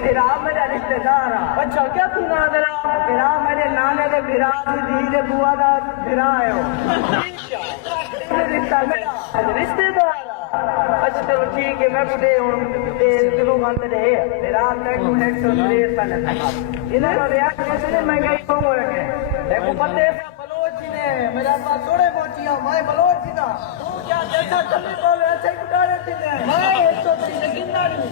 बिरा तो मेरा रिश्तेदार अच्छा क्या तू ना तेरा बिरा तो मेरे नाने दे बिरा दीदी दे बुआ दा बिरा है रिश्तेदार रिश्तेदार अच्छा चलो ठीक है मैं बुढ़े हूँ ते तेरू घर में रहे मेरा आता है टूलेट तो तेरे पहले इन्हें तो यार कैसे ने मैं कहीं कौन हो रखे देखो पते बलोची ने मेरा पास थोड़े बोचिया मैं बलोची का तू क्या जैसा चली बोले ऐसे कुटा रहती है मैं हिस्सों से जगिंदा रहूँ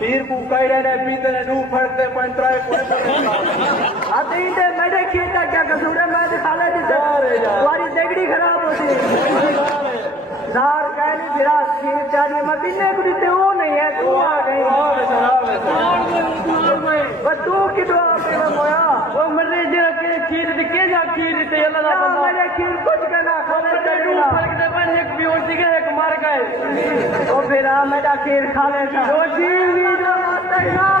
पीर बुकाई रहने पीते ने नू फरते पंत्राए पुरे आते ही ते मैं देखी था क्या कसूर है मैं दिखा ले जिसे वारी देगड़ी खराब होती दार कहने फिरा सीर चारी मती ने कुछ ते वो नहीं है तू आ गई बस तू की तो आप ते बोया वो मरे जिन के खीर दिखे जा खीर ते ये लगा ना मैंने खीर कुछ करना खाने के लिए नू फरते पंत एक बिहोशी के एक मार गए ओ मज़ा कीर खो